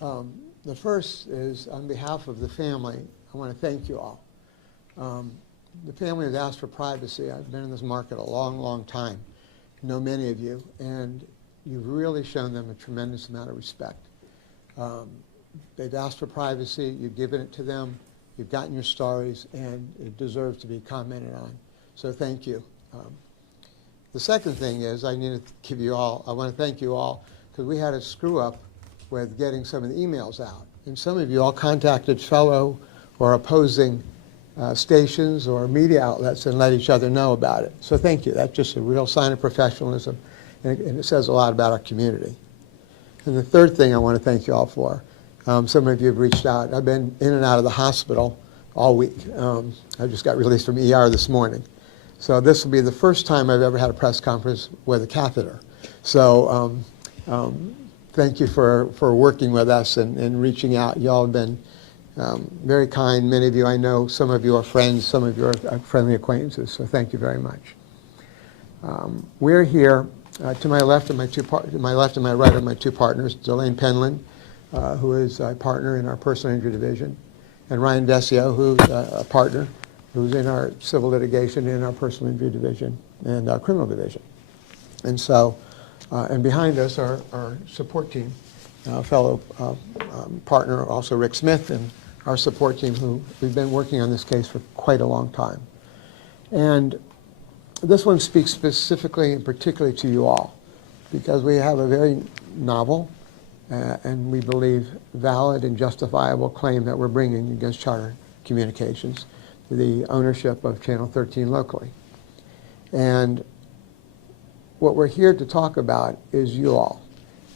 The first is on behalf of the family, I want to thank you all. The family has asked for privacy. I've been in this market a long, long time. I know many of you, and you've really shown them a tremendous amount of respect. They've asked for privacy, you've given it to them, you've gotten your stories, and it deserves to be commented on. So thank you. The second thing is I want to thank you all, because we had a screw up with getting some of the emails out. And some of you all contacted fellow or opposing stations or media outlets and let each other know about it. So thank you. That's just a real sign of professionalism, and it says a lot about our community. And the third thing I want to thank you all for, some of you have reached out. I've been in and out of the hospital all week. I just got released from ER this morning. So this will be the first time I've ever had a press conference with a catheter. So thank you for working with us and reaching out. You all have been very kind. Many of you I know, some of you are friends, some of you are friendly acquaintances, so thank you very much. We're here, to my left and my left and my right are my two partners, Delane Penland, who is a partner in our personal injury division, and Ryan Vesio, who's a partner, who's in our civil litigation in our personal injury division and our criminal division. And so, and behind us are our support team, fellow partner, also Rick Smith, and our support team, who we've been working on this case for quite a long time. And this one speaks specifically and particularly to you all, because we have a very novel and we believe valid and justifiable claim that we're bringing against Charter Communications, the ownership of Channel 13 locally. And what we're here to talk about is you all,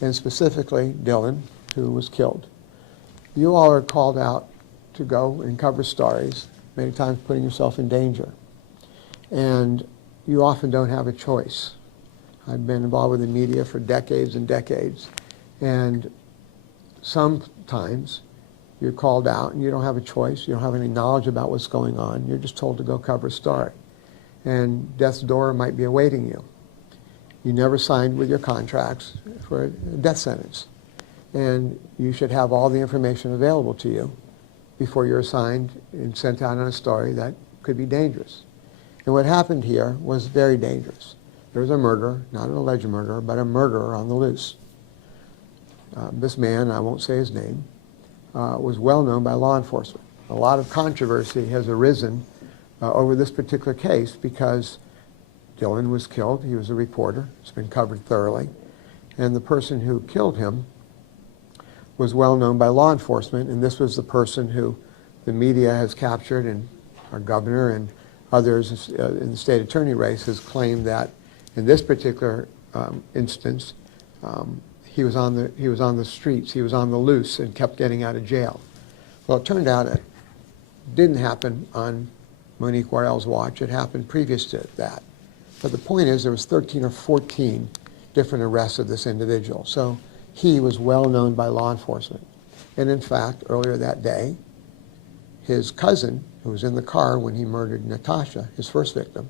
and specifically Dylan, who was killed. You all are called out to go and cover stories, many times putting yourself in danger. And you often don't have a choice. I've been involved with the media for decades and decades, and sometimes you're called out and you don't have a choice, you don't have any knowledge about what's going on, you're just told to go cover a story. And death's door might be awaiting you. You never signed with your contracts for a death sentence. And you should have all the information available to you before you're assigned and sent out on a story that could be dangerous. And what happened here was very dangerous. There was a murderer, not an alleged murderer, but a murderer on the loose. This man, I won't say his name, was well known by law enforcement. A lot of controversy has arisen over this particular case because Dylan was killed. He was a reporter. It's been covered thoroughly. And the person who killed him was well known by law enforcement, and this was the person who the media has captured, and our governor and others in the state attorney race has claimed that in this particular instance, he was on the streets, he was on the loose and kept getting out of jail. Well, it turned out it didn't happen on Monique Worrell's watch. It happened previous to that. But the point is, there was 13 or 14 different arrests of this individual. So he was well known by law enforcement. And in fact, earlier that day, his cousin, who was in the car when he murdered Natasha, his first victim,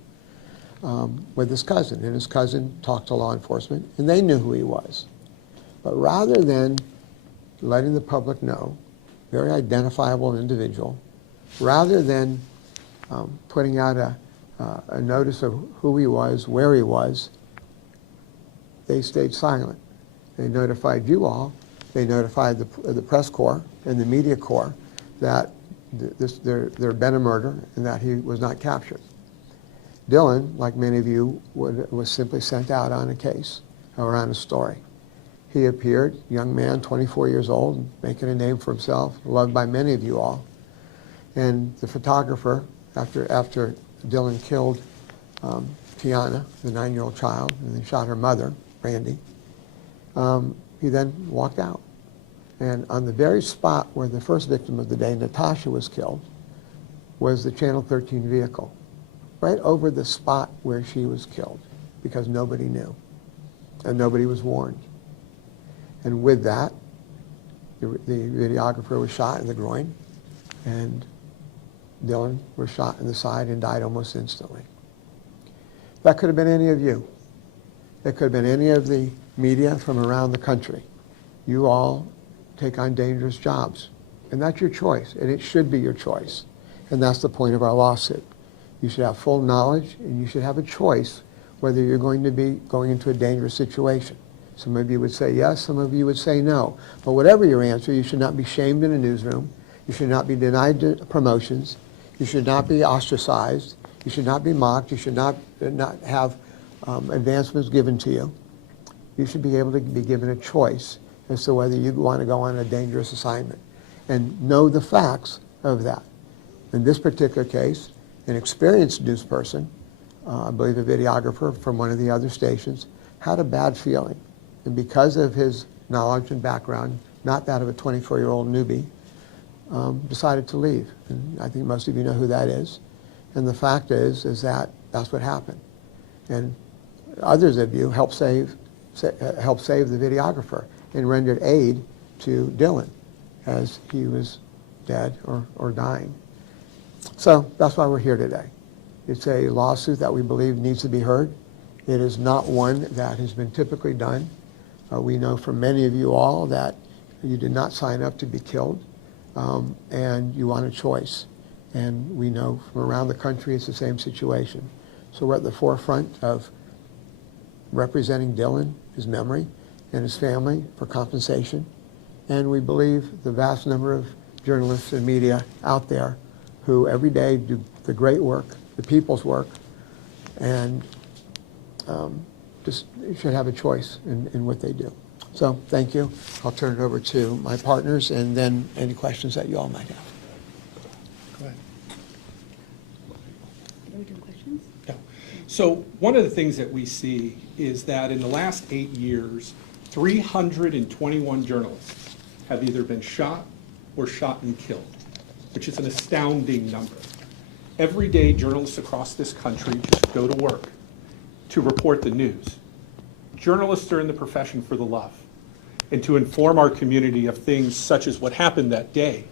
with his cousin. And his cousin talked to law enforcement, and they knew who he was. But rather than letting the public know, very identifiable individual, rather than putting out a notice of who he was, where he was, they stayed silent. They notified you all, they notified the press corps and the media corps that there had been a murder and that he was not captured. Dylan, like many of you, was simply sent out on a case or on a story. He appeared, young man, 24 years old, making a name for himself, loved by many of you all. And the photographer, after Dylan killed Tiana, the 9-year-old child, and then shot her mother, Randy, he then walked out. And on the very spot where the first victim of the day, Natasha, was killed, was the Channel 13 vehicle, right over the spot where she was killed, because nobody knew, and nobody was warned. And with that, the videographer was shot in the groin, and Dylan was shot in the side and died almost instantly. That could have been any of you. It could have been any of the media from around the country. You all take on dangerous jobs. And that's your choice, and it should be your choice. And that's the point of our lawsuit. You should have full knowledge, and you should have a choice whether you're going to be going into a dangerous situation. Some of you would say yes, some of you would say no. But whatever your answer, you should not be shamed in a newsroom. You should not be denied promotions. You should not be ostracized. You should not be mocked. You should not have advancements given to you. You should be able to be given a choice as to whether you want to go on a dangerous assignment and know the facts of that. In this particular case, an experienced news person, I believe a videographer from one of the other stations, had a bad feeling. And because of his knowledge and background, not that of a 24-year-old newbie, decided to leave. And I think most of you know who that is. And the fact is that that's what happened. And others of you helped save the videographer and rendered aid to Dylan as he was dead or dying. So that's why we're here today. It's a lawsuit that we believe needs to be heard. It is not one that has been typically done. We know from many of you all that you did not sign up to be killed, and you want a choice. And we know from around the country it's the same situation. So we're at the forefront of representing Dylan, his memory, and his family for compensation. And we believe the vast number of journalists and media out there who every day do the great work, the people's work, and just should have a choice in what they do. So thank you. I'll turn it over to my partners and then any questions that you all might have. Go ahead. Are we doing questions? Yeah. So one of the things that we see is that in the last 8 years, 321 journalists have either been shot or shot and killed, which is an astounding number. Every day, journalists across this country just go to work to report the news. Journalists are in the profession for the love and to inform our community of things such as what happened that day.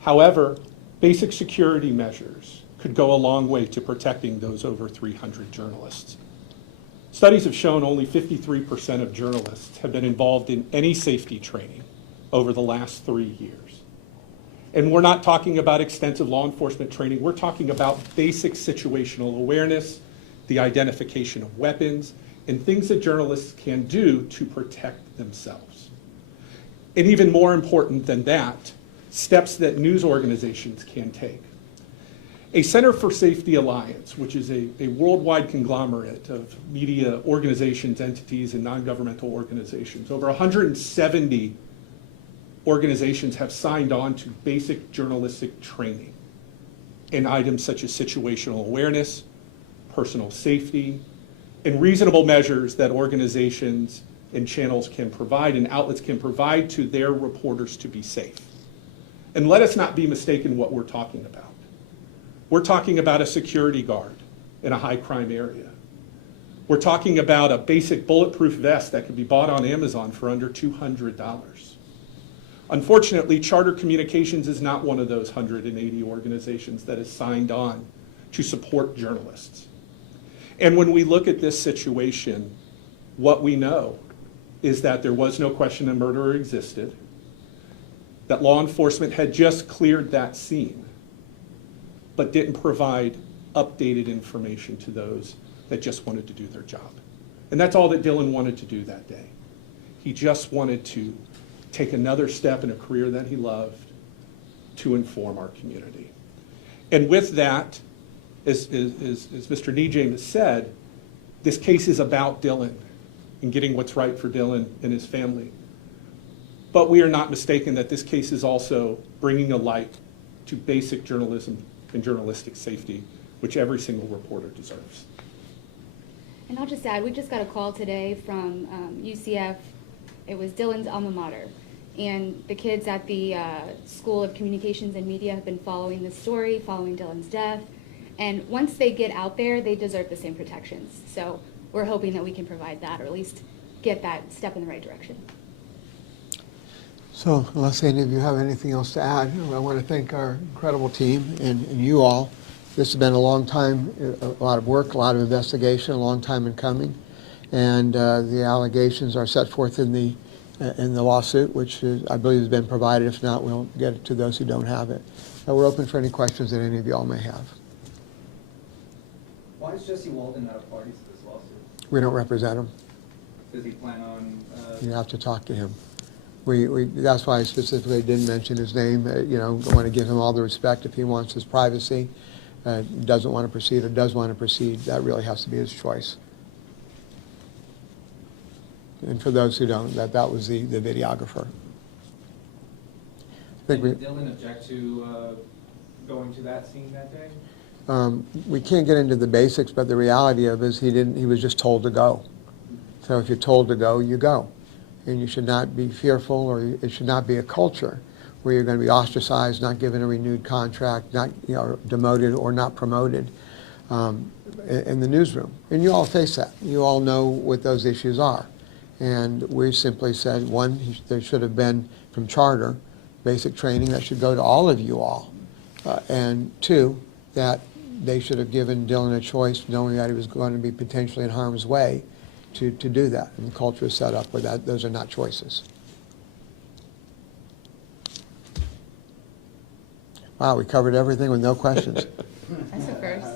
However, basic security measures could go a long way to protecting those over 300 journalists. Studies have shown only 53% of journalists have been involved in any safety training over the last 3 years. And we're not talking about extensive law enforcement training. We're talking about basic situational awareness, the identification of weapons, and things that journalists can do to protect themselves. And even more important than that, steps that news organizations can take. A Center for Safety Alliance, which is a worldwide conglomerate of media organizations, entities, and non-governmental organizations, over 170 organizations have signed on to basic journalistic training in items such as situational awareness, personal safety, and reasonable measures that organizations and channels can provide and outlets can provide to their reporters to be safe. And let us not be mistaken what we're talking about. We're talking about a security guard in a high crime area. We're talking about a basic bulletproof vest that could be bought on Amazon for under $200. Unfortunately, Charter Communications is not one of those 180 organizations that has signed on to support journalists. And when we look at this situation, what we know is that there was no question a murderer existed, that law enforcement had just cleared that scene, but didn't provide updated information to those that just wanted to do their job. And that's all that Dylan wanted to do that day. He just wanted to take another step in a career that he loved to inform our community. And with that, as Mr. Nijem has said, this case is about Dylan and getting what's right for Dylan and his family. But we are not mistaken that this case is also bringing a light to basic journalism and journalistic safety, which every single reporter deserves. And I'll just add, we just got a call today from UCF. It was Dylan's alma mater. And the kids at the School of Communications and Media have been following this story, following Dylan's death. And once they get out there, they deserve the same protections. So we're hoping that we can provide that, or at least get that step in the right direction. So unless any of you have anything else to add, I want to thank our incredible team and you all. This has been a long time, a lot of work, a lot of investigation, a long time in coming. And the allegations are set forth in the in the lawsuit, which is, I believe has been provided. If not, we'll get it to those who don't have it. We're open for any questions that any of you all may have. Why is Jesse Walden not a party to this lawsuit? We don't represent him. Does he plan on, You have to talk to him. That's why I specifically didn't mention his name. You know, I want to give him all the respect. If he wants his privacy, doesn't want to proceed or does want to proceed, that really has to be his choice. And for those who don't, that was the videographer. I think did Dylan object to going to that scene that day? we can't get into the basics, but the reality of it is he was just told to go. So if you're told to go, you go. And you should not be fearful, or it should not be a culture where you're going to be ostracized, not given a renewed contract, not demoted or not promoted in the newsroom. And you all face that. You all know what those issues are. And we simply said, one, there should have been from charter basic training that should go to all of you all. And two, that they should have given Dylan a choice, knowing that he was going to be potentially in harm's way, to do that. And the culture is set up where those are not choices. Wow, we covered everything with no questions. That's a first.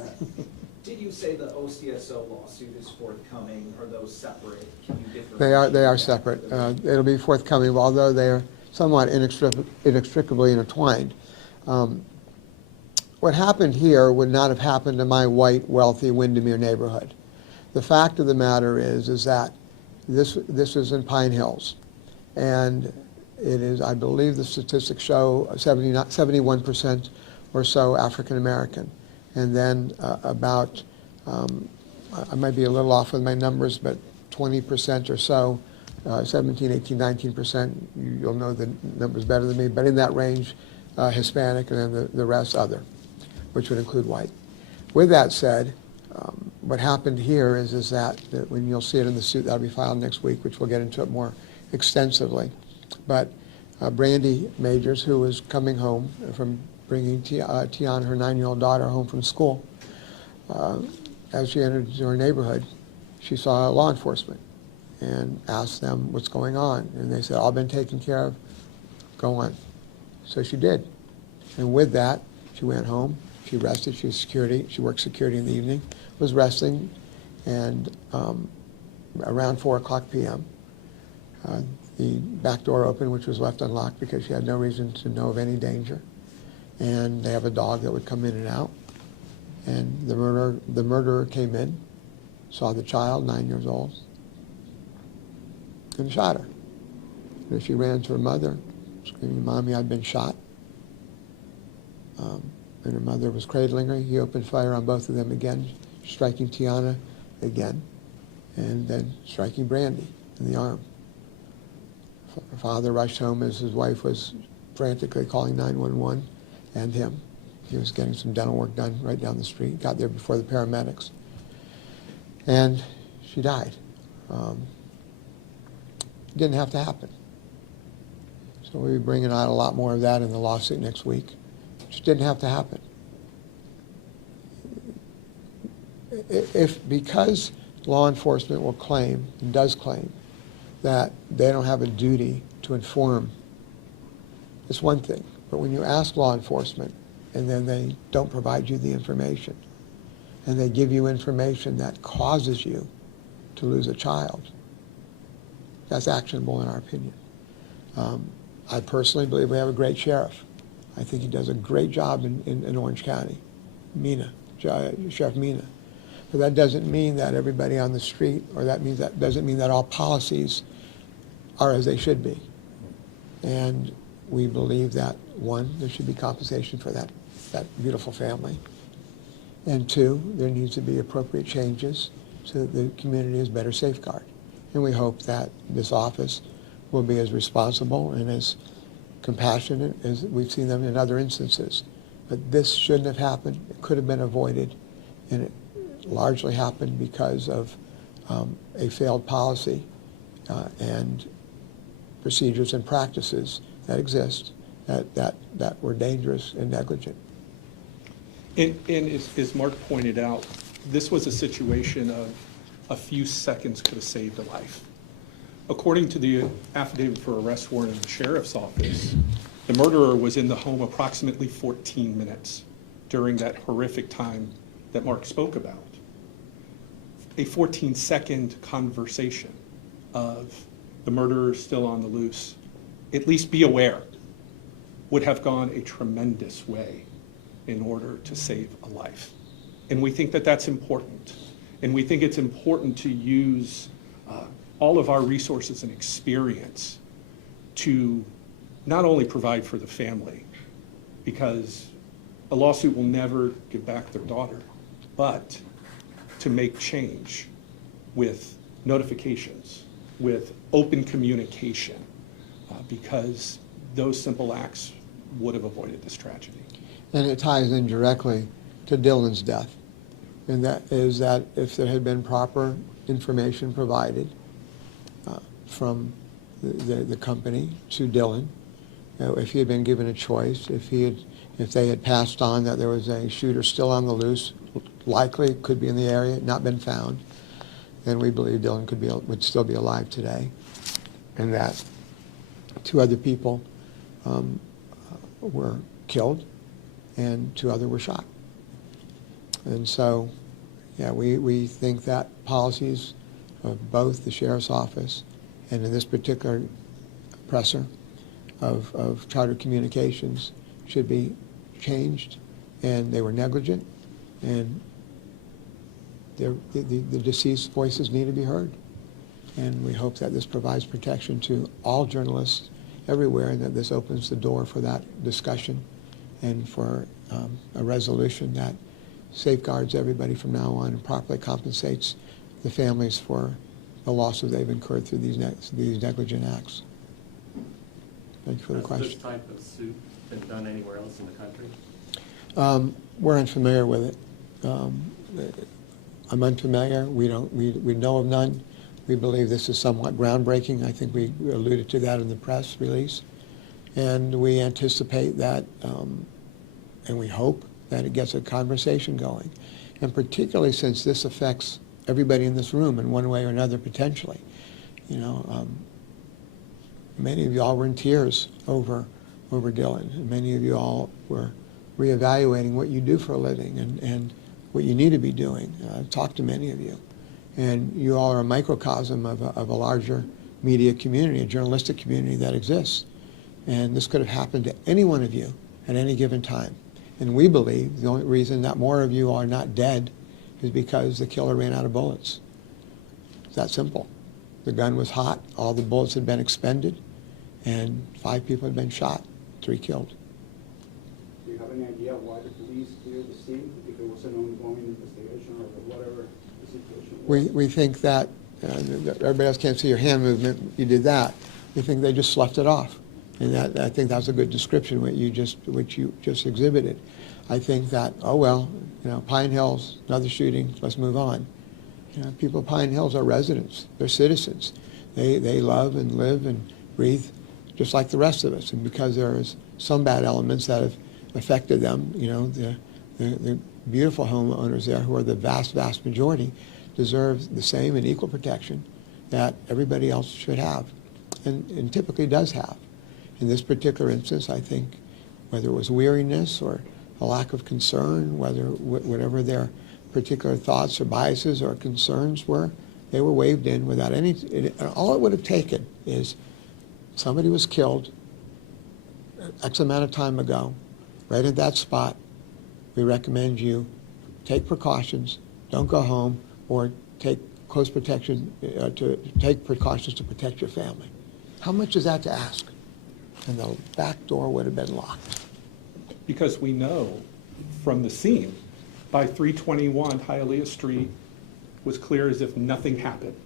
Did you say the OCSO lawsuit is forthcoming? Are those separate? Can you differentiate? They are separate. It'll be forthcoming, although they are somewhat inextricably intertwined. What happened here would not have happened in my white, wealthy Windermere neighborhood. The fact of the matter is that this is in Pine Hills, and it is, I believe the statistics show 71% or so African American, and then about, I might be a little off with my numbers, but 20% or so, 17, 18, 19%, you'll know the numbers better than me, but in that range, Hispanic, and then the rest other, which would include white. With that said, what happened here is that when you'll see it in the suit that'll be filed next week, which we'll get into it more extensively, but Brandy Majors, who was coming home from bringing Tiana, her 9-year-old daughter, home from school, as she entered her neighborhood, she saw law enforcement and asked them what's going on. And they said, all been taken care of, go on. So she did. And with that, she went home, she rested, she was security, she worked security in the evening, was resting, and around 4:00 p.m., the back door opened, which was left unlocked because she had no reason to know of any danger. And they have a dog that would come in and out. And the murderer came in, saw the child, 9 years old, and shot her. And she ran to her mother, screaming, "Mommy, I've been shot." And her mother was cradling her. He opened fire on both of them again, striking Tiana again, and then striking Brandy in the arm. Her father rushed home as his wife was frantically calling 911 and him. He was getting some dental work done right down the street, got there before the paramedics. And she died. It didn't have to happen. So we'll be bringing out a lot more of that in the lawsuit next week. It just didn't have to happen. Because law enforcement will claim, and does claim, that they don't have a duty to inform, it's one thing. But when you ask law enforcement and then they don't provide you the information, and they give you information that causes you to lose a child, that's actionable in our opinion. I personally believe we have a great sheriff. I think he does a great job in Orange County, Sheriff Mina. But that doesn't mean that everybody on the street, or that doesn't mean that all policies are as they should be. And we believe that, one, there should be compensation for that beautiful family. And two, there needs to be appropriate changes so that the community is better safeguarded. And we hope that this office will be as responsible and as compassionate as we've seen them in other instances. But this shouldn't have happened. It could have been avoided, and it largely happened because of a failed policy and procedures and practices that exist that were dangerous and negligent. And as Mark pointed out, this was a situation of a few seconds could have saved a life. According to the affidavit for arrest warrant in the sheriff's office, the murderer was in the home approximately 14 minutes during that horrific time that Mark spoke about. A 14-second conversation of the murderer still on the loose, at least be aware, would have gone a tremendous way in order to save a life. And we think that that's important. And we think it's important to use all of our resources and experience to not only provide for the family, because a lawsuit will never give back their daughter, but to make change with notifications, with open communication, because those simple acts would have avoided this tragedy. And it ties in directly to Dylan's death. And that is that if there had been proper information provided from the company to Dylan, if he had been given a choice, if they had passed on that there was a shooter still on the loose, likely could be in the area, not been found, then we believe Dylan would still be alive today, and that 2 other people were killed and 2 others were shot. And so, yeah, we think that policies of both the sheriff's office and in this particular presser of Charter Communications should be changed, and they were negligent, and the deceased voices need to be heard. And we hope that this provides protection to all journalists everywhere, and that this opens the door for that discussion and for a resolution that safeguards everybody from now on and properly compensates the families for the losses they've incurred through these negligent acts. Thank you for the question. Has this type of suit been done anywhere else in the country? We're unfamiliar with it. I'm unfamiliar. We know of none. We believe this is somewhat groundbreaking. I think we alluded to that in the press release. And we anticipate that, and we hope that it gets a conversation going. And particularly since this affects everybody in this room in one way or another potentially. You know, many of you all were in tears over Dylan. And many of you all were reevaluating what you do for a living and what you need to be doing. I've talked to many of you. And you all are a microcosm of a larger media community, a journalistic community that exists. And this could have happened to any one of you at any given time. And we believe the only reason that more of you are not dead is because the killer ran out of bullets. It's that simple. The gun was hot, all the bullets had been expended, and 5 people had been shot, 3 killed. Do you have any idea why the police cleared the scene, if it was an ongoing investigation or whatever the situation was? We think that, everybody else can't see your hand movement, you did that. We think they just sloughed it off. And that, I think that's a good description, what you just exhibited. I think that, oh well, you know, Pine Hills, another shooting, let's move on. You know, people of Pine Hills are residents, they're citizens. They love and live and breathe just like the rest of us. And because there is some bad elements that have affected them, you know, the beautiful homeowners there, who are the vast majority, deserve the same and equal protection that everybody else should have, and typically does have. In this particular instance, I think whether it was weariness or a lack of concern, whatever their particular thoughts or biases or concerns were, they were waved in without any, all it would have taken is somebody was killed X amount of time ago, right at that spot. We recommend you take precautions, don't go home, or take close protection, take precautions to protect your family. How much is that to ask? And the back door would have been locked. Because we know from the scene, by 321 Hialeah Street was clear as if nothing happened.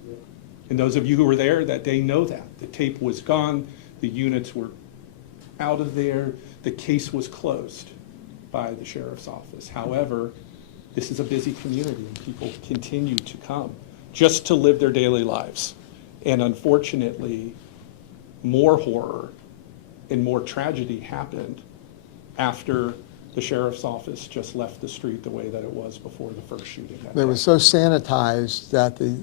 And those of you who were there that day know that. The tape was gone, the units were out of there, the case was closed by the sheriff's office. However, this is a busy community and people continue to come just to live their daily lives. And unfortunately, more horror and more tragedy happened after the sheriff's office just left the street the way that it was before the first shooting. that It was day. so sanitized that the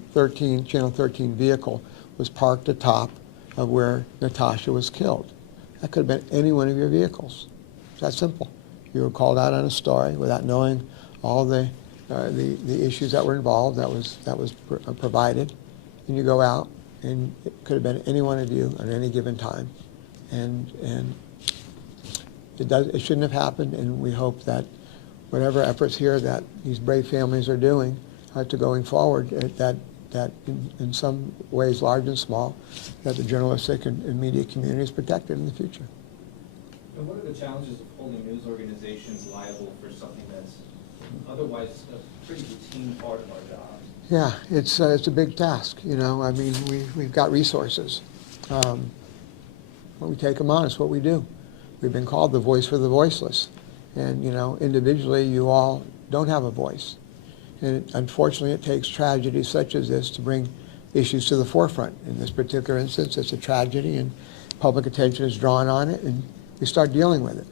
Channel 13 vehicle was parked atop of where Natasha was killed. That could have been any one of your vehicles. It's that simple. You were called out on a story without knowing all the issues that were involved that was provided, and you go out, and it could have been any one of you at any given time, and it shouldn't have happened. And we hope that whatever efforts here that these brave families are doing to going forward, that in some ways, large and small, that the journalistic and media community is protected in the future. And what are the challenges of holding news organizations liable for something that's otherwise a pretty routine part of our jobs? Yeah, it's a big task, you know. I mean, we've got resources. But we take them on. It's what we do. We've been called the voice for the voiceless. And, you know, individually, you all don't have a voice. And unfortunately, it takes tragedies such as this to bring issues to the forefront. In this particular instance, it's a tragedy, and public attention is drawn on it, and we start dealing with it.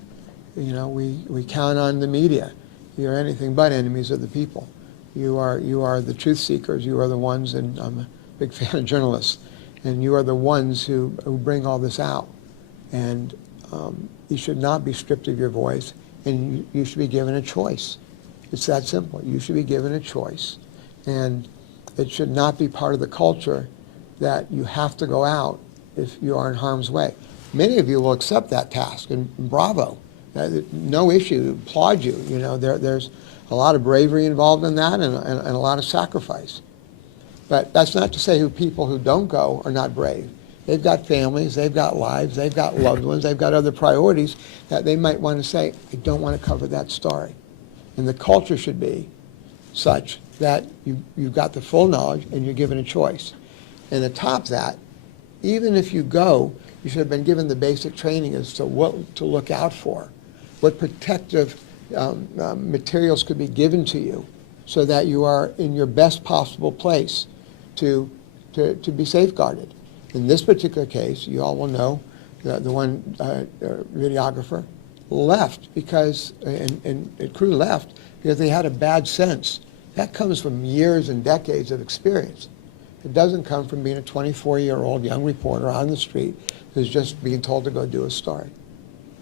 You know, we count on the media. You're anything but enemies of the people. You are the truth seekers. You are the ones, and I'm a big fan of journalists, and you are the ones who bring all this out. And you should not be stripped of your voice, and you should be given a choice. It's that simple. You should be given a choice. And it should not be part of the culture that you have to go out if you are in harm's way. Many of you will accept that task, and bravo. No issue, applaud you. You know, there's a lot of bravery involved in that, and a lot of sacrifice. But that's not to say who people who don't go are not brave. They've got families, they've got lives, they've got loved ones, they've got other priorities that they might want to say, I don't want to cover that story. And the culture should be such that you've got the full knowledge and you're given a choice. And to top that, even if you go, you should have been given the basic training as to what to look out for, what protective materials could be given to you so that you are in your best possible place to be safeguarded. In this particular case, you all will know the one videographer left because, and the crew left because they had a bad sense. That comes from years and decades of experience. It doesn't come from being a 24-year-old young reporter on the street who's just being told to go do a story.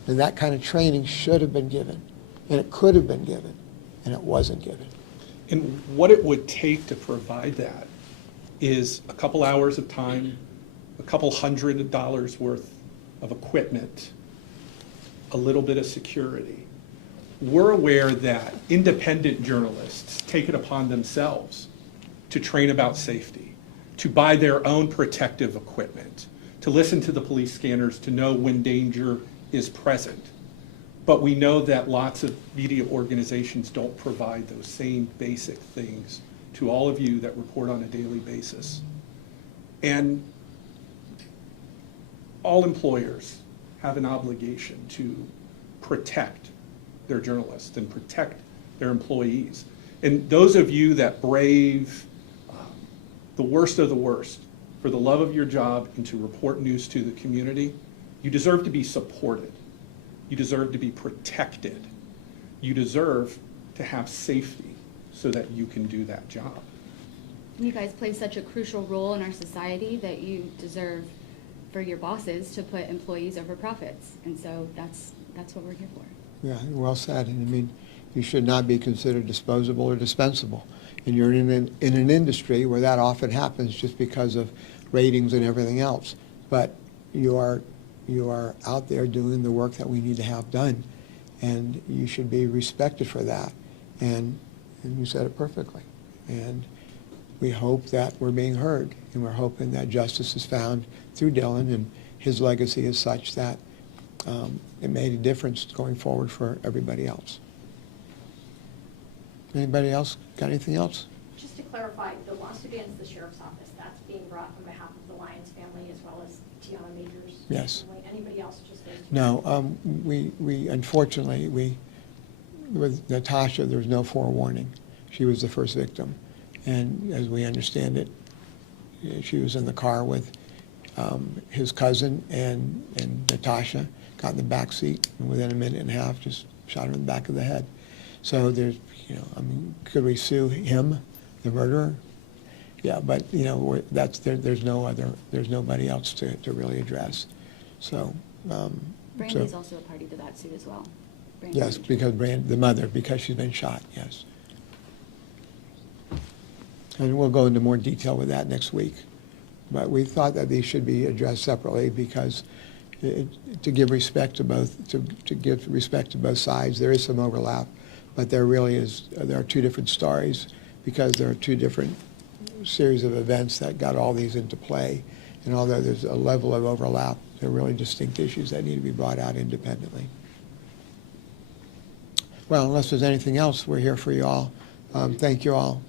And that kind of training should have been given, and it could have been given, and it wasn't given. And what it would take to provide that is a couple hours of time, a couple $100 worth of equipment, a little bit of security. We're aware that independent journalists take it upon themselves to train about safety, to buy their own protective equipment, to listen to the police scanners, to know when danger is present. But we know that lots of media organizations don't provide those same basic things to all of you that report on a daily basis. And all employers have an obligation to protect their journalists and protect their employees. And those of you that brave the worst of the worst for the love of your job and to report news to the community, you deserve to be supported. You deserve to be protected. You deserve to have safety so that you can do that job. You guys play such a crucial role in our society that you deserve for your bosses to put employees over profits. And so that's what we're here for. Yeah, well said. And I mean, you should not be considered disposable or dispensable. And you're in an industry where that often happens just because of ratings and everything else. But you are out there doing the work that we need to have done, and you should be respected for that. And you said it perfectly. And we hope that we're being heard, and we're hoping that justice is found through Dylan, and his legacy is such that it made a difference going forward for everybody else. Anybody else got anything else? Just to clarify, the lawsuit against the sheriff's office, that's being brought on behalf of the Lyons family as well as Tiana Majors? Yes. Family? Anybody else, just those two? No, we unfortunately, with Natasha, there was no forewarning. She was the first victim. And as we understand it, she was in the car with his cousin and Natasha, got in the back seat, and within a minute and a half just shot him in the back of the head. So there's, you know, I mean, could we sue him, the murderer? Yeah, but, you know, there's nobody else to really address. So, Brandy's also a party to that suit as well. Brandy yes, Richards. because the mother, because she's been shot, yes. And we'll go into more detail with that next week. But we thought that these should be addressed separately because to give respect to both, to give respect to both sides, there is some overlap, but there are two different stories because there are two different series of events that got all these into play. And although there's a level of overlap, they're really distinct issues that need to be brought out independently. Well, unless there's anything else, we're here for you all. Thank you all